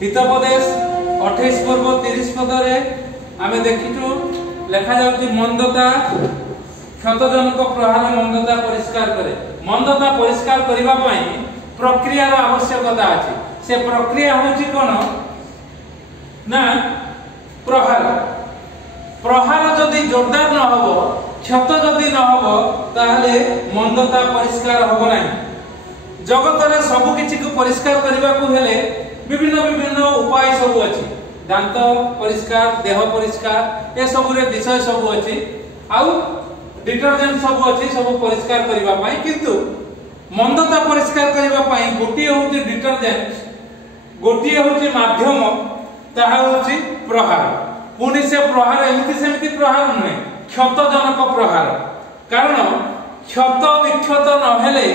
हितोपदेश 28 पर्व 30 पदरे आमे देखिचु लेखा जाउची मंदता क्षतजनक प्रहार मंदता परिष्कार करे। मंदता परिष्कार करिबा पई प्रक्रिया आवश्यकता अछि। से प्रक्रिया होची कोन ना प्रहार। प्रहार जदि जोरदार न हबो क्षत जदि न हबो ताहले मंदता परिष्कार हबो नाही। जगत रे सब किछि को परिष्कार करिबा को हेले विभिन्न विभिन्न उपाय सब अछि। दांत परिष्कार देह परिष्कार ए सब रे विषय सब अछि आउ डिटर्जेंट सब अछि सब परिष्कार करिबा पई किंतु मंदता परिष्कार करिबा पई गोटी होची डिटर्जेंट गोटी होची माध्यम ताहा होची प्रहार। पुनी से प्रहार एमिति सेमिति प्रहार नहे क्षतजनक प्रहार। कारण क्षत विक्षत न हेले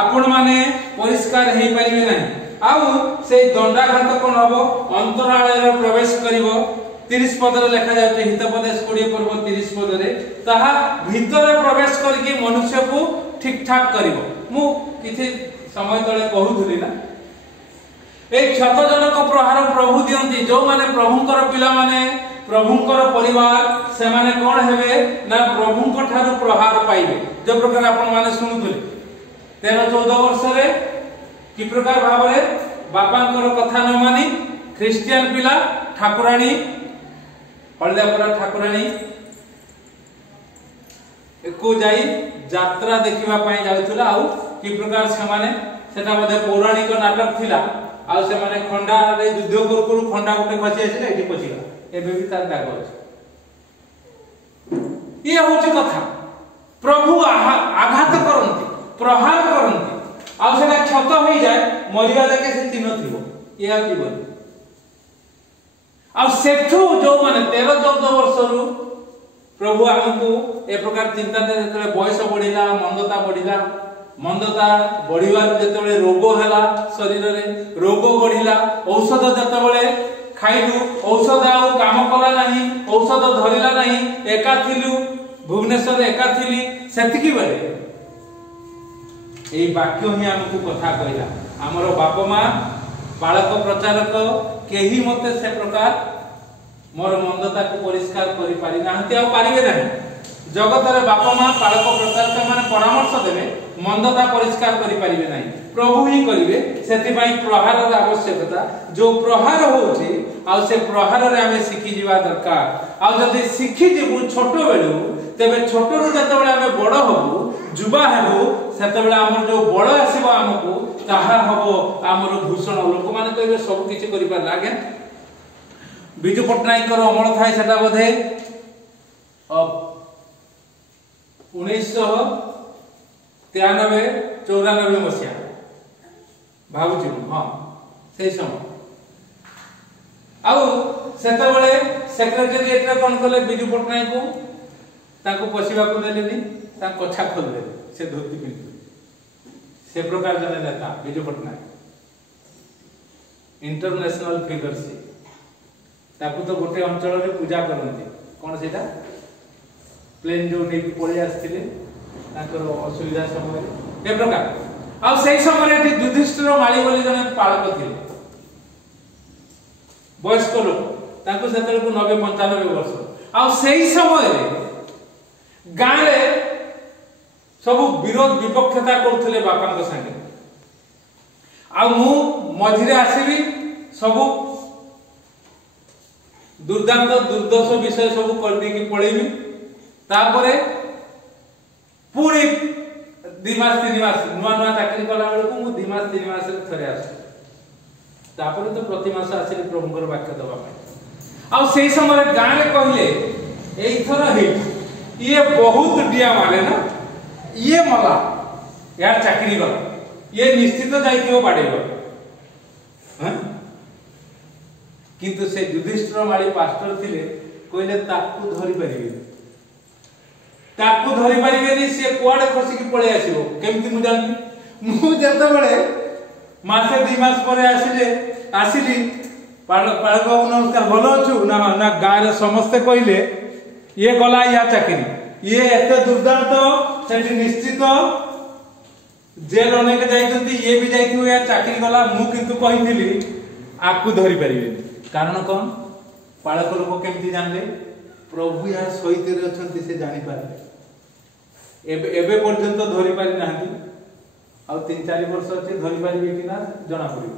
आपण माने परिष्कार हेई परिबे नाही। आउ से दंडाघात कोन हबो अंतरालय प्रवेश करिवो 30 पदरे लेखा जाउते हितोपदेश 20 पर्व 30 पदरे ताहा भीतर प्रवेश करके मनुष्य को ठीक ठाक करिवो। मु किछि समय तळे कहूथुली ना ए क्षतजनक प्रहार प्रभु दियंती जो माने प्रभुंकर पिला माने प्रभुंकर परिवार से माने कोन हेबे ना प्रभुंक ठारू प्रहार पाइबे। जो प्रकार आपण माने सुनुथुले 13-14 वर्ष रे कि प्रकार भाबरे बापांकर कथा न मानी ख्रिस्टियन पिला ठाकुराणी हळदियापरा ठाकुराणी एको जाई यात्रा देखिबा पई जाउथुला। आउ कि प्रकार से माने सेटा मध्ये पौराणिक नाटक थिला। आउ से माने खंडा रे युद्ध करू करू खंडा गोटे खसी आइले एठी पछिला एबे भी तार दाग अछि। ये होची कथा प्रभु आघात करंती प्रहार करंती आउ सेटा क्षत होई जाय मरिया जाके से चिन्ह थिबो या की बोल। आ सेठू जो माने 13-14 वर्षरु प्रभु हमकु ए प्रकार चिंता दे जेतले बयस बढ़िला मंदता बढ़िवा जेतले रोग हैला शरीर रे रोग बढ़िला औषध जेतले खाइलु औषध आउ काम कला नाही औषध धरिला नाही एका थिलु भुवनेश्वर एका थिली सेतिकी बेले एई वाक्य ही हमकु कथा कहला हमर बाप मां बालक प्रचारक केही मते से प्रकार मोर मंदता को परिष्कार करि पारि नाहंती आ पारिबे नाही। जगत रे बाप मां बालक प्रचारक माने परामर्श देबे मंदता परिष्कार करि पारिबे नाही प्रभु ही करिवे। सेति पई प्रहार र आवश्यकता जो प्रहार होची आ से प्रहार रे हमें सिखि जीवा दरकार। आ जदि सिखि जीवु छोट बेलु तेबे छोट रु जतबेले हमें बड़ होबु जुबा हेबु सेतबेले हमर जो बड़ आसीबो हमकु ताहा हबो हमर भूषण। लोक माने कहबे सब किछि करि पार लागे। बिजू पटनायक रो अमल थाय सेटा बधे 1993-94 मसिया भाबुची हां सेही समय आउ सेतबेले सेक्रेटरीएट रे कोन कले बिजू पटनायक को ताको पसिबा को देलेनी ता कछा खोल दे से धोती पिंधु से प्रकार जने नेता बिजू पटनायक इंटरनेशनल फिगर से ताकू तो गोटे अंचल रे पूजा करनती कोन सेटा प्लेन जो नै पळे आस्थिले ताकर असुविधा समय ए प्रकार आ सेही समय रे युधिष्ठिर माली बोली जने पालक थिले वयस्क लोक ताको सेतल को 90-95 वर्ष आ सेही समय रे गां रे सब विरोध विपक्षता करथले बापांक संगे आ मु मझिरे आसीबी सब दुर्दांत दुर्दश विषय सब करने की पड़ेबी तापरे पूरी 2 मास 3 मास नुआ नुआ चाकरी कला बेल को मु 2 मास 3 मास रे थरे आस तापरे तो प्रति मास आसीली प्रभुंकर वाक्य दबा पई आ सेही समय गां रे कहले एई थरा हे ये बहुत डिया मारे ना ये मला यार चाकरी कर ये निश्चित जाइथियो बाडेलो हां किंतु से युधिष्ठिर माली पास्टर थिले कहले ताकू धरि परिबेनी से कोआडे खसी की पळे आसीबो केमति मु जानबी मु जते बेले मासे 2 मास परे आसीली पाळक नमस्कार भलो अछु ना ना गाय रे समस्त कहले ये गला या चाकरी ये एते दुर्दांत सेठी निश्चित जेल अनेक जाइछंती ये भी जाइथियो या चाकरी गला मु किंतु कहिथिली आपको धरी पारे कारण कौन पालक लोक केमती जानले प्रभु या सहित अच्छा से जानी पारे एबे पर्यंत धरी पारि ना आ 3-4 वर्ष अच्छे धरी पारे कि ना जना पड़े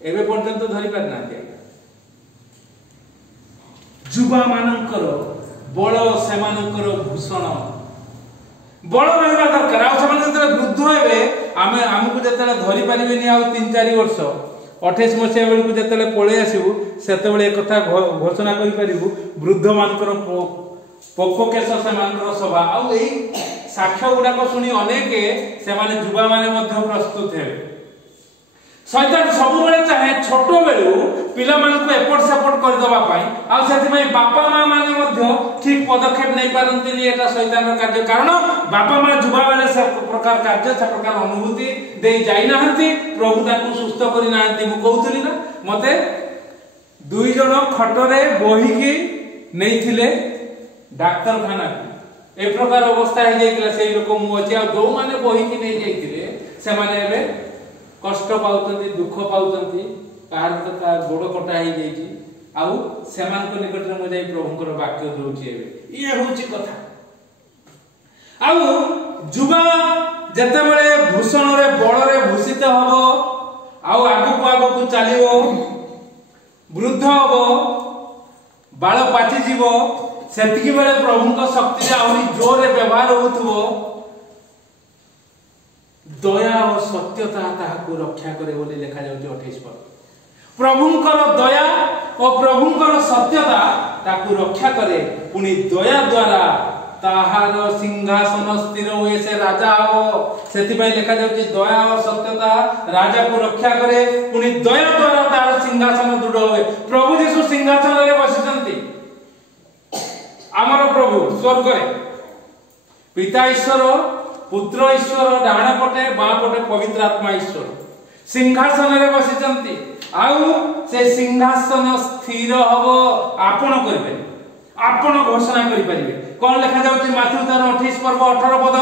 एबे पर्यंत धरी पारि ना युवा मानकर बल से भूषण बल रहा दरकार आते वृद्ध हे आमको जो धरी पारे आ 3-4 वर्ष 28 मसीहा बेलू जो पलि आसबू से कथा घोषणा करूँ वृद्ध मानकर पोको केश से सभा आई साक्ष्य गुड़ाक शुणी अनेक से युवा माने प्रस्तुत हे शैतान सब चाहे छोट बेलू पिला एपट सेपट करदे बापा माँ माने ठीक पदक्षेप नहीं पारती शैतान कार्य कारण बापा माँ युवा बेले से प्रकार कार्य से प्रकार अनुभूति दे जाइना प्रभु ताकू सुस्थ करना कहूली ना मते 2 जन खटरे बोहिकी नहीं डाक्तरखाना ए प्रकार अवस्था हो जाइए से लोक मुझे जो मैंने बोहिकी नहीं जाइए से कष्ट पाउतंती दुख पाउतंती कार तो का गोड़ कटा हो जाइए आउ सेमान को निकट में जाई प्रभुकर वाक्य दउची एबे ये होची कथा आउ जुवा जते बेले भूषण रे बळ रे भूषित हबो आउ आगु को चलिबो वृद्ध हबो बाल पाची जीवो सेतिकी बेले प्रभुଙ୍କ शक्ति आउरी जोर रे व्यवहार होथबो दया और सत्यता ताहाकू रक्षा करे बोली लिखा जाउची 28 पद प्रभुंकर दया और प्रभुंकर सत्यता ताकू रक्षा करे पुनी दया द्वारा ताहार सिंहासन स्थिर हुए से राजा हो सेति पय लिखा जाउची दया और सत्यता राजा को रक्षा करे पुनी दया द्वारा तार सिंहासन दृढ़ होवे प्रभु यीशु सिंहासन रे बसिचंती आमर प्रभु स्वर्ग रे पिता ईश्वर पुत्र ईश्वर डाहाण पटे बाँ पटे पवित्र आत्मा ईश्वर सिंहासन रे बसिचंती आउ से सिंहासन स्थिर हबो आपण करि पारे आपण घोषणा करि पारिबे कोन लिखा जाउची माथु तार 28 पर्व 18 पद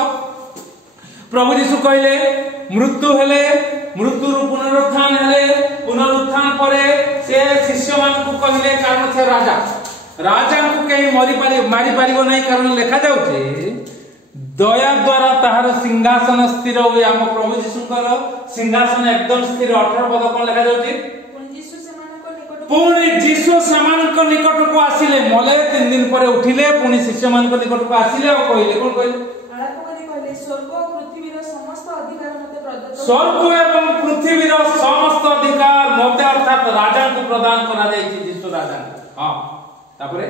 प्रभु यीशु कहले मृत्यु हेले मृत्यु रु पुनरुत्थान हेले पुनरुत्थान परे से शिष्य मान को कहले कारण से राजा को कहीं मारी पारिबो नहीं कारण लिखा जाउची दया द्वारा ताहार सिंहासन स्थिर हुए आम प्रभु यीशुकर सिंहासन एकदम स्थिर 18 पद कोन लिखा जाउची पुणी जीसु सेमानक निकट को आसिले मले 3 दिन परे उठिले पुणी शिष्य मानक निकट को आसिले और कहले कोन कहले स्वर्ग और पृथ्वीर समस्त अधिकार मते प्रदत्त स्वर्ग एवं पृथ्वीर समस्त अधिकार मते अर्थात राजा को प्रदान करा जायछि जीसु राजा हां तापरे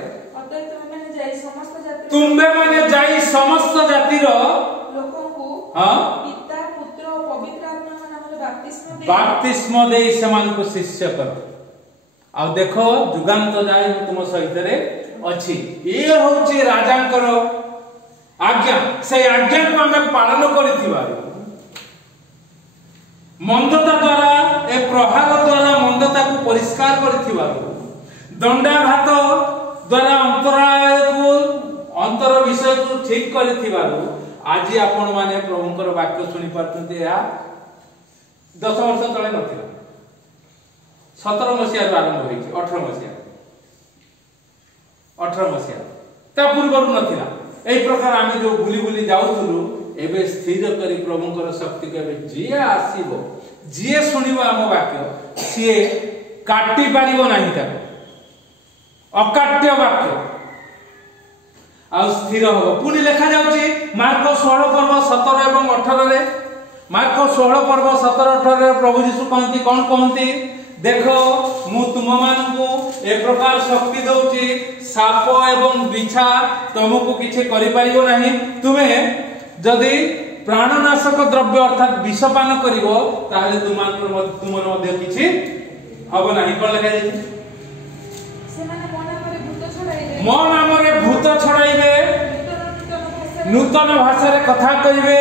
तुम्बे माने जाई समस्त जातिर लोकों को हां पिता पुत्र और पवित्र आत्मा का नाम रे बपतिस्मा दे समान को शिष्य कर आ देखो जुगांत जाय तुम सहित रे अछि ये होची राजांकर आज्ञा से आज्ञा को हम पालन करिथिबा मंदता द्वारा ए प्रहार द्वारा मंदता को परिष्कार करिथिबा दंडाघात द्वारा अंतर विषय को ठीक करिथिबारु आज आपण माने प्रभुंकर वाक्य सुनि पारतंती या 10 वर्ष तळे नथिला 17 मसिया आरंभ होईछि 18 मसिया ता पूर्वरु नथिला एई प्रकार आमे जो बुली बुली जाउथुलु एबे स्थिर करी प्रभुंकर शक्ति के जिए आसीबो जिए सुनिबो हम वाक्य सिए काटी पारिबो नाही ताको अकाट्य वाक्य आ स्थिर हो पुनी लिखा जाउची मार्क 16 पर्व 17 एवं 18 रे मार्क 16 पर्व 17 18 रे प्रभु यीशु कहंती कोन कहंती देखो मु तुम मानकु ए प्रकार शक्ति दउची साप एवं बिछा तुमको किछि करि पारिबो नाही तुमे जदि प्राणनाशक द्रव्य अर्थात विषपान करिवो ताले तुमन मध्ये किछि हबो नाही कोन लिखा जायछि मो नाम रे भूत छड़ाइबे नूतन भाषा रे कथा कहिबे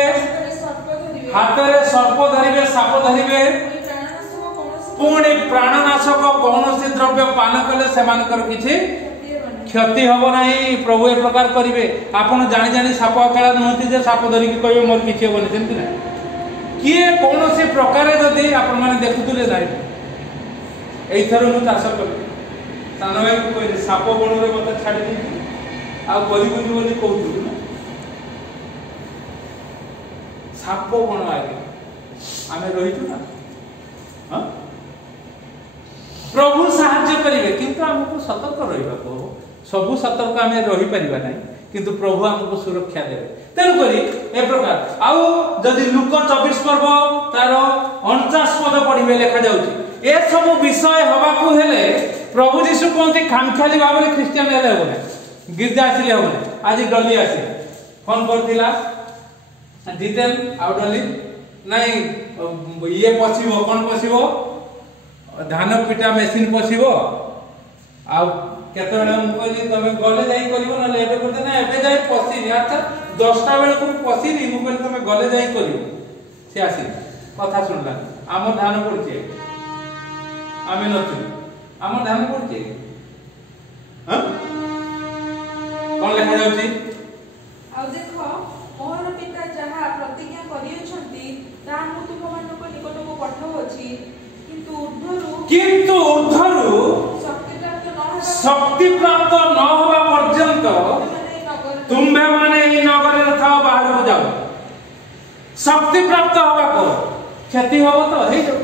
हाथ रे सर्प धरिबे साप धरिबे पुणी प्राणनाशक कौनसी द्रव्य पान कले सेमानकर किछि क्षति हबो नाही प्रभु ए प्रकार करिवे आपण जानि जानि साप अकेला नहति जे साप धरि कि कहिबे मोर किछि हबो नै सेमति ना किए कौनसी प्रकार जदी आपण माने देखुतले नाही एथर मु चाष कली सान भाई को कहली साप बण रे मत छाड़ी दी आ करिबुनी बोली कहउथु साप बण आगे आमे रहितु ना हां प्रभु साहाय्य करिवे किंतु हमको सतर्क रहिबा को सब सतर्क आमे रहि परिबा नै किंतु प्रभु हमको सुरक्षा देवे तेन करी ए प्रकार आउ जदि लूक 24 पर्व तार 49 पद पढिबे लेखा जाउची ए सब विषय हवा को हेले प्रभु यीशु कोंती खामखाली भाबरे क्रिश्चियन हेले होने गिरजा आसिले होने आज डली आसी फोन करथिला जितेन आउ डली नाही ये पसिबो कोन पसिबो धान पिटा मशीन पसिबो आ केते बेला हम कहली तमे गले जाई करिवो ना एबे करते ना एबे जाई पसिनी अच्छा 10टा बेला को पसिनी मु कहली तमे गले जाई करिवो से आसी कथा सुनला आम धान पड़चे आमे नथि आम धान पड़चे हां कोन लेखा जाउची आ देखो मोहर पिता जहा प्रतिज्ञा करियछंती ता मु तुम मानको निकट को पठाउछि किंतु उद्धरु शक्ति प्राप्त न होवा पर्यंत तुम्बे माने ई नगर रे थाओ बाहर को जाओ शक्ति प्राप्त होवा को क्षति होबो तो हे जो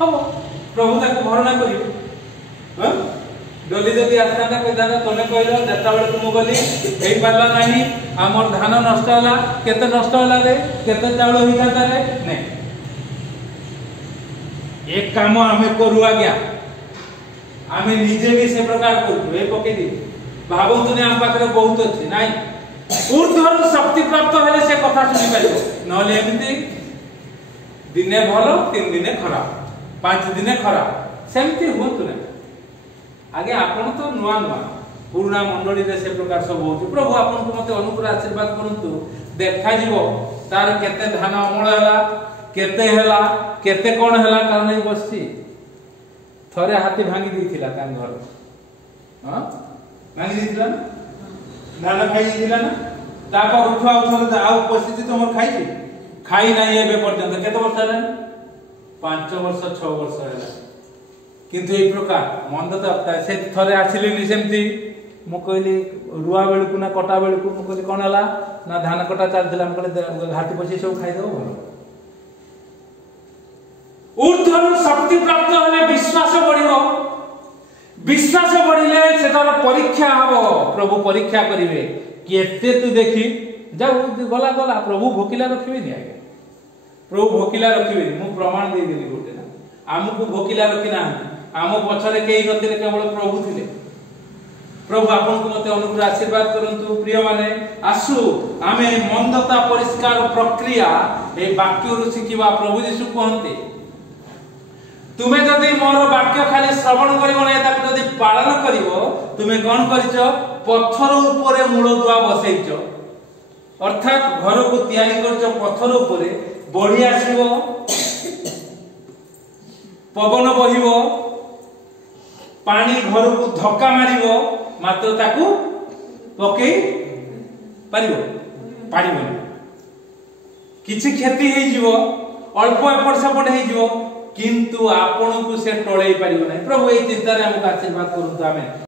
होबो प्रभु ताको भरणा करियो हां डली जदी आस्ताना कहदा तने कहलो जेता बेले तुम गली एई पारला नाही हमर धान नष्ट होला केते नष्ट होला रे केते चावल होई जाता रे नै एक काम आमे करू आज्ञा आमे निजे भी से प्रकार करू ए पके दी भाबंतु ने हम पाखरे बहुत अछि नाही ऊर्ध्वर शक्ति प्राप्त हेले से कथा सुनि पाइबो नले एमिति दिने भलो 3 दिने खराब 5 दिने खराब सेमति होतु ना आगे आपण तो नुआ नुआ पुराना मंडली रे से प्रकार सब होतु प्रभु आपण को मते अनुग्रह आशीर्वाद करंतु देखा जीवो तार केते धान अमल हैला केते हैला केते कोन हैला कारण ही बसती थरे हाथी भांगी दिथिला तान घर हां भांगी दिथिला ना धान खाई दिथिला ना तापर उठा उठा आउ उपस्थिति तमर खाई नाही एबे पर्यंत केते वर्ष हैला 5 वर्ष 6 वर्ष हैला किंतु ए प्रकार मंदता से थरे आसिलेनी सेमती मु कहली रुआ बेलकु ना कटा बेलकु मु कहली कोन हला ना धान कटा चलथिला हम कहले घाटी पछी सब खाई दो भलो ऊर्ध्वर शक्ति प्राप्त होले विश्वास बढ़िले से तार परीक्षा हबो प्रभु परीक्षा करिवे केते तू देखी जाऊ गला प्रभु भोकिला रखिबे नि आगे प्रभु भोकिला रखिबे मु प्रमाण दे देली गोटे ना हमकु भोकिला रखि ना आम पछरे केही नथिले केवल प्रभु थिले प्रभु आपन को मते अनुग्रह आशीर्वाद करंतु प्रिय माने आसु आमे मंदता परिष्कार प्रक्रिया ए वाक्य रु सिखिबा प्रभु यीशु कहंते तुमे जदि मोर वाक्य खाली श्रवण करिवो नै ताकु जदि पालन करिवो तुमे कोन करिचो पत्थर ऊपरे मूल दुआ बसैचो अर्थात घर को तयारी करचो पत्थर ऊपरे बढ़ी आसीबो पवन बहिबो पानी घर को धक्का मारिबो मात्र ताकू पके पारिबो किछि क्षति हे जीवो अल्प एपट सेपट हे जीवो किंतु आपन को से टळै पारिबो नै प्रभु ए चिंता रे हमको आशीर्वाद करंतु आमेन।